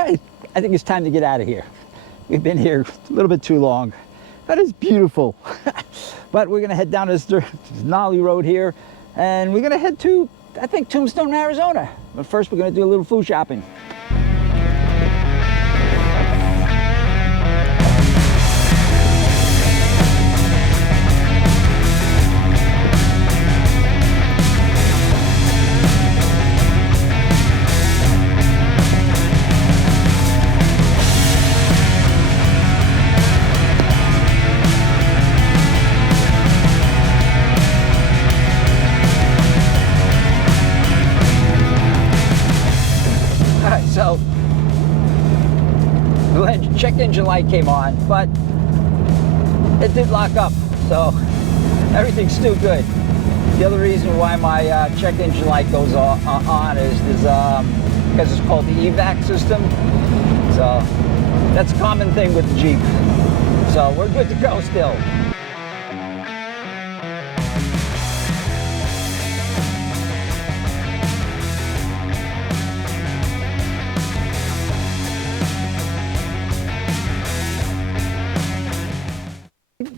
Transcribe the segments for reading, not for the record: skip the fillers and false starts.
I think it's time to get out of here. We've been here a little bit too long, but it's beautiful. But we're gonna head down this gnarly road here, and we're gonna head to, I think, Tombstone, Arizona. But first, we're gonna do a little food shopping. So, the check engine light came on, but it did lock up, so everything's still good. The other reason why my check engine light goes on is because it's called the evac system. So that's a common thing with the Jeep. So we're good to go still.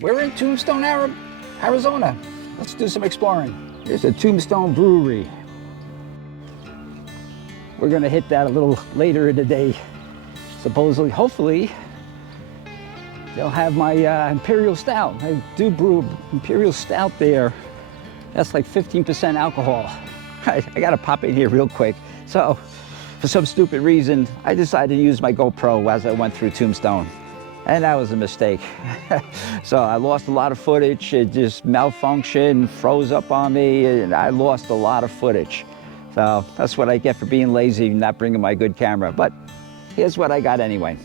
We're in Tombstone, Arizona. Let's do some exploring. Here's a Tombstone brewery. We're gonna hit that a little later in the day. Supposedly, hopefully, they'll have my Imperial Stout. I do brew Imperial Stout there. That's like 15% alcohol. I gotta pop in here real quick. So, for some stupid reason, I decided to use my GoPro as I went through Tombstone. And that was a mistake. So I lost a lot of footage. It just malfunctioned, froze up on me, and I lost a lot of footage. So that's what I get for being lazy and not bringing my good camera. But here's what I got anyway.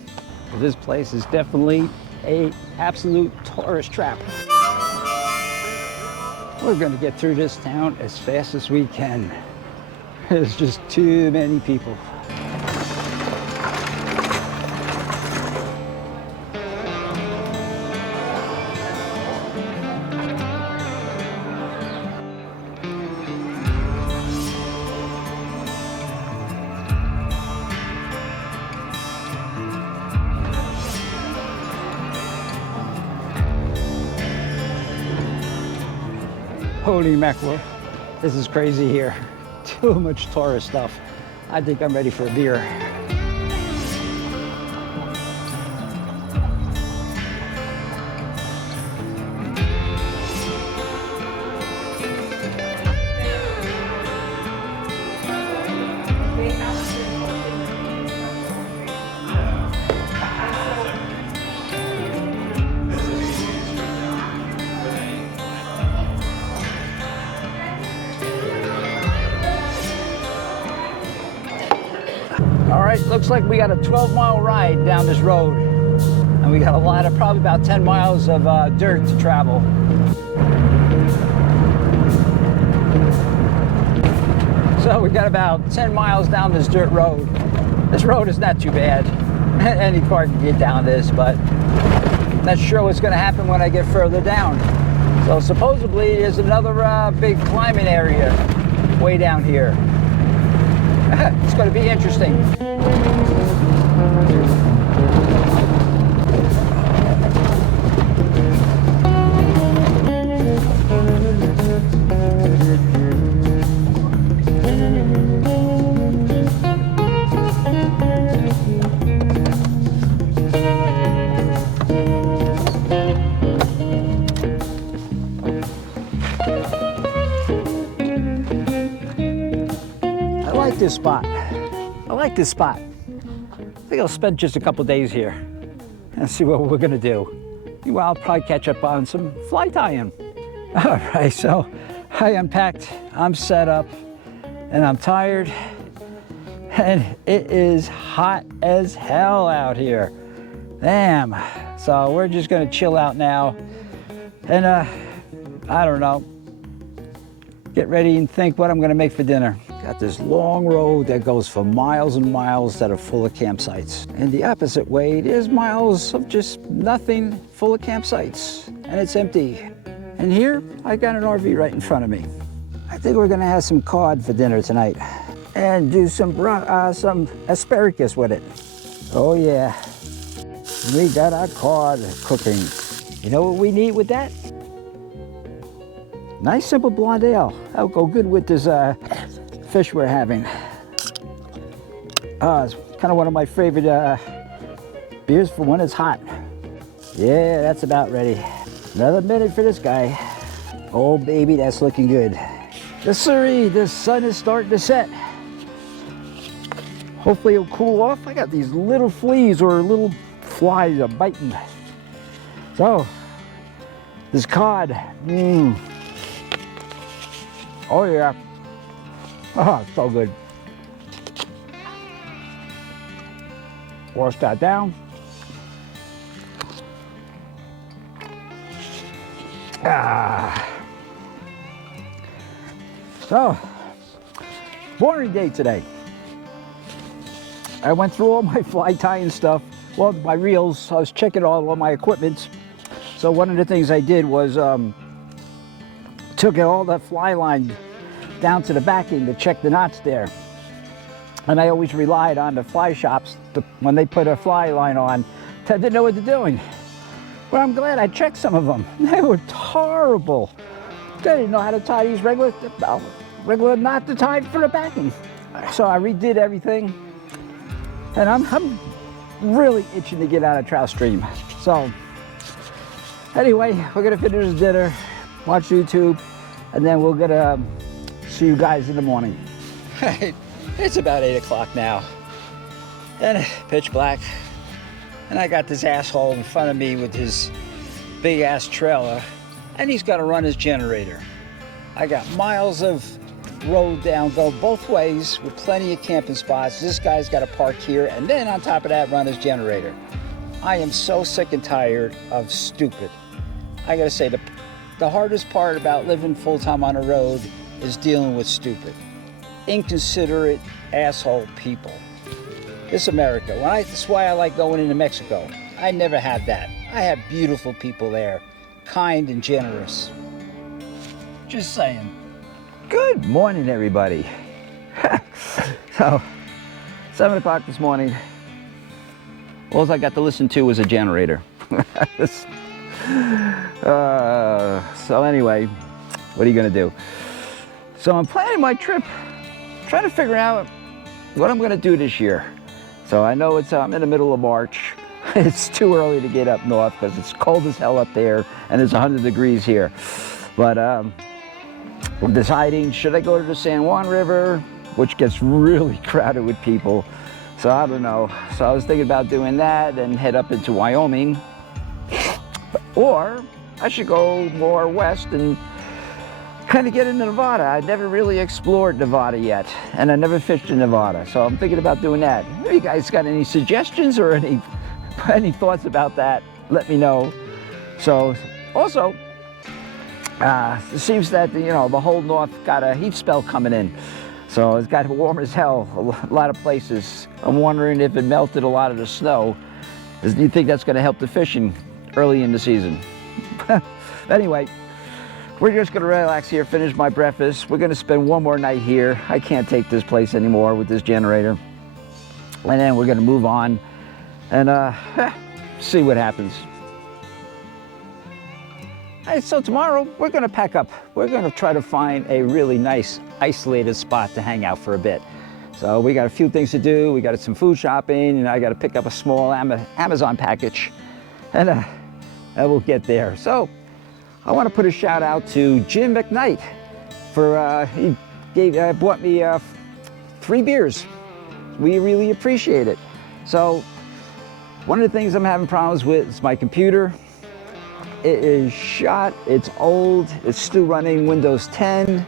This place is definitely an absolute tourist trap. We're gonna get through this town as fast as we can. There's just too many people. Holy mackerel, this is crazy here. Too much tourist stuff. I think I'm ready for a beer. All right, looks like we got a 12-mile ride down this road. And we got a lot of, probably about 10 miles of dirt to travel. So we got about 10 miles down this dirt road. This road is not too bad. Any car can get down this, but I'm not sure what's gonna happen when I get further down. So supposedly there's another big climbing area way down here. It's going to be interesting. This spot. I like this spot. I think I'll spend just a couple days here and see what we're gonna do. Meanwhile, I'll probably catch up on some fly tying. All right, so I unpacked, I'm set up, and I'm tired, and it is hot as hell out here. Damn. So we're just gonna chill out now, and I don't know, get ready and think what I'm gonna make for dinner. Got this long road that goes for miles and miles that are full of campsites. And the opposite way, there's miles of just nothing, full of campsites, and it's empty. And here, I got an RV right in front of me. I think we're gonna have some cod for dinner tonight and do some asparagus with it. Oh yeah, we got our cod cooking. You know what we need with that? Nice simple blonde ale. That'll go good with this fish we're having. It's kind of one of my favorite beers for when it's hot. Yeah, that's about ready. Another minute for this guy. Oh baby, that's looking good. Yes sirree, the sun is starting to set. Hopefully it'll cool off. I got these little fleas or little flies are biting. So, this cod, oh yeah. Oh, it's so good. Wash that down. So, boring day today. I went through all my fly tying stuff, well, my reels. I was checking all my equipment. So one of the things I did was took all the fly line down to the backing to check the knots there. And I always relied on the fly shops when they put a fly line on to know what they're doing. But I'm glad I checked some of them. They were horrible. They didn't know how to tie these regular knot to tie for the backing. So I redid everything. And I'm really itching to get out of trout stream. So anyway, we're gonna finish dinner, watch YouTube, and then we're gonna see you guys in the morning. It's about 8 o'clock now, and pitch black. And I got this asshole in front of me with his big ass trailer, and he's got to run his generator. I got miles of road down, go both ways with plenty of camping spots. This guy's got to park here, and then on top of that, run his generator. I am so sick and tired of stupid. I gotta say, the hardest part about living full-time on the road is dealing with stupid, inconsiderate asshole people. This America, that's why I like going into Mexico. I never had that. I have beautiful people there, kind and generous. Just saying. Good morning, everybody. So, 7 o'clock this morning. All I got to listen to was a generator. So anyway, what are you gonna do? So I'm planning my trip, trying to figure out what I'm gonna do this year. So I know it's in the middle of March. It's too early to get up north because it's cold as hell up there and it's 100 degrees here. But I'm deciding, should I go to the San Juan River, which gets really crowded with people. So I don't know. So I was thinking about doing that and head up into Wyoming. Or I should go more west and kind of get into Nevada. I never really explored Nevada yet, and I never fished in Nevada. So I'm thinking about doing that. If you guys got any suggestions or any thoughts about that, let me know. So also, it seems that, you know, the whole north got a heat spell coming in. So it's got warm as hell, a lot of places. I'm wondering if it melted a lot of the snow. Do you think that's gonna help the fishing early in the season? Anyway, we're just gonna relax here, finish my breakfast. We're gonna spend one more night here. I can't take this place anymore with this generator. And then we're gonna move on and see what happens. All right, so tomorrow we're gonna pack up. We're gonna try to find a really nice isolated spot to hang out for a bit. So we got a few things to do. We got some food shopping, and I got to pick up a small Amazon package, and we'll get there. So I want to put a shout out to Jim McKnight for he bought me 3 beers. We really appreciate it. So one of the things I'm having problems with is my computer. It is shot, it's old, it's still running Windows 10.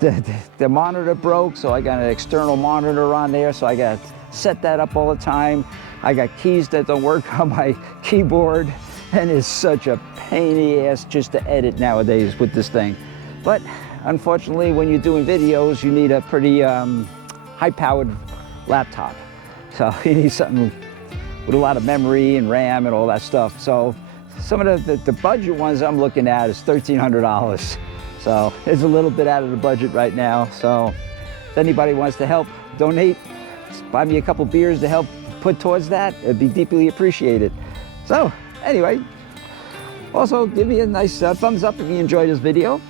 The monitor broke, so I got an external monitor on there, so I got to set that up all the time. I got keys that don't work on my keyboard, and it's such a pain in the ass just to edit nowadays with this thing. But unfortunately, when you're doing videos, you need a pretty high-powered laptop. So you need something with a lot of memory and RAM and all that stuff. So some of the budget ones I'm looking at is $1,300. So it's a little bit out of the budget right now. So if anybody wants to help donate, buy me a couple beers to help put towards that, it'd be deeply appreciated. So anyway, also give me a nice thumbs up if you enjoyed this video.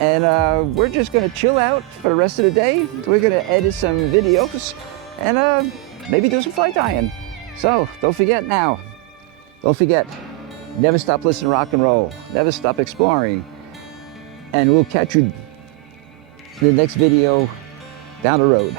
And we're just gonna chill out for the rest of the day. We're gonna edit some videos and maybe do some fly tying. So don't forget, never stop listening to rock and roll, never stop exploring. And we'll catch you in the next video down the road.